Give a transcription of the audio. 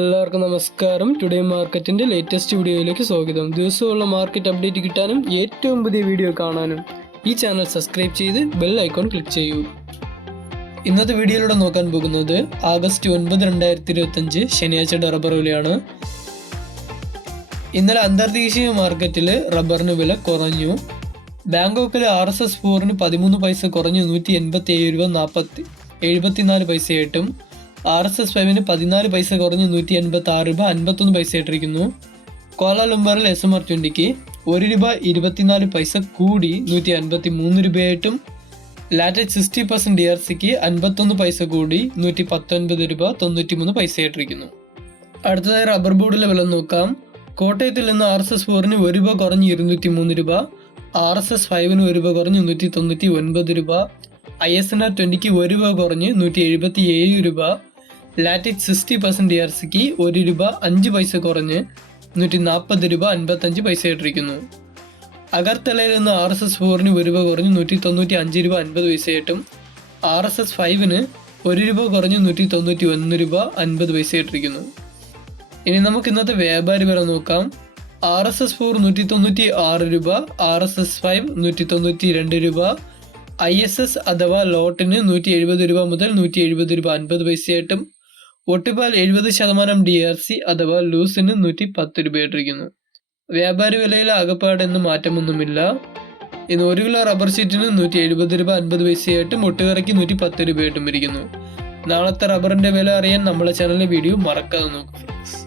എല്ലാവർക്കും നമസ്കാരം. ടുഡേ മാർക്കറ്റിന്റെ ലേറ്റസ്റ്റ് വീഡിയോയിലേക്ക് സ്വാഗതം. ദിവസമുള്ള മാർക്കറ്റ് അപ്ഡേറ്റ് കിട്ടാനും ഏറ്റവും പുതിയ വീഡിയോ കാണാനും ഈ ചാനൽ സബ്സ്ക്രൈബ് ചെയ്ത് ബെൽ ഐക്കോൺ ക്ലിക്ക് ചെയ്യൂ. ഇന്നത്തെ വീഡിയോയിലൂടെ നോക്കാൻ പോകുന്നത് ആഗസ്റ്റ് 9, 2025 ശനിയാഴ്ചയുടെ റബ്ബർ വിലയാണ്. ഇന്നലെ അന്തർദേശീയ മാർക്കറ്റിൽ റബ്ബറിന് വില കുറഞ്ഞു. ബാങ്കോക്കിലെ RSS 4 13 പൈസ കുറഞ്ഞ് 187 രൂപ 74 പൈസയായിട്ടും RSS 5 14 പൈസ കുറഞ്ഞ് 186 രൂപ 51 പൈസയായിട്ടിരിക്കുന്നു. കോലാലംബറിൽ SMR 20 1 രൂപ 24 പൈസ കൂടി 153 രൂപയായിട്ടും ലാറ്റക്സ് 60% DRCക്ക് 51 പൈസ കൂടി 119 രൂപ 93 പൈസയായിട്ടിരിക്കുന്നു. അടുത്തതായി റബ്ബർ ബോർഡിലെ വില നോക്കാം. കോട്ടയത്തിൽ നിന്ന് RSS 4 1 രൂപ കുറഞ്ഞ് 203 രൂപ, RSS 5 1 രൂപ കുറഞ്ഞ് 199 രൂപ, ISNR 20 1 രൂപ കുറഞ്ഞ് 177 രൂപ, ലാറ്റക്സ് 60% DRCക്ക് 1 രൂപ 5 പൈസ കുറഞ്ഞ് 140 രൂപ 55 പൈസയായിട്ടിരിക്കുന്നു. അഗർത്തലയിൽ നിന്ന് RSS 4 1 രൂപ കുറഞ്ഞ് 195 രൂപ 50 പൈസയായിട്ടും RSS 5 1 രൂപ കുറഞ്ഞ് 191 രൂപ 50 പൈസയായിട്ടിരിക്കുന്നു. ഇനി നമുക്ക് ഇന്നത്തെ വ്യാപാരി വില നോക്കാം. RSS 4 196 രൂപ, RSS 5 192 രൂപ, ISS അഥവാ ലോട്ടിന് 170 രൂപ മുതൽ 170 രൂപ 50 പൈസയായിട്ടും ഒട്ടുപാൽ 70% DRC അഥവാ ലൂസിന് 110 രൂപയായിട്ടിരിക്കുന്നു. വ്യാപാരി വിലയിൽ ആകപ്പാടെന്ന് മാറ്റമൊന്നുമില്ല. ഇന്ന് 1 കിലോ റബ്ബർ ഷീറ്റിന് 170 രൂപ 50 പൈസയായിട്ടും ഒട്ടുകറയ്ക്ക് 110 രൂപയായിട്ടും ഇരിക്കുന്നു. നാളത്തെ റബ്ബറിന്റെ വില അറിയാൻ നമ്മളെ ചാനലിലെ വീഡിയോ മറക്കാതെ നോക്കുക.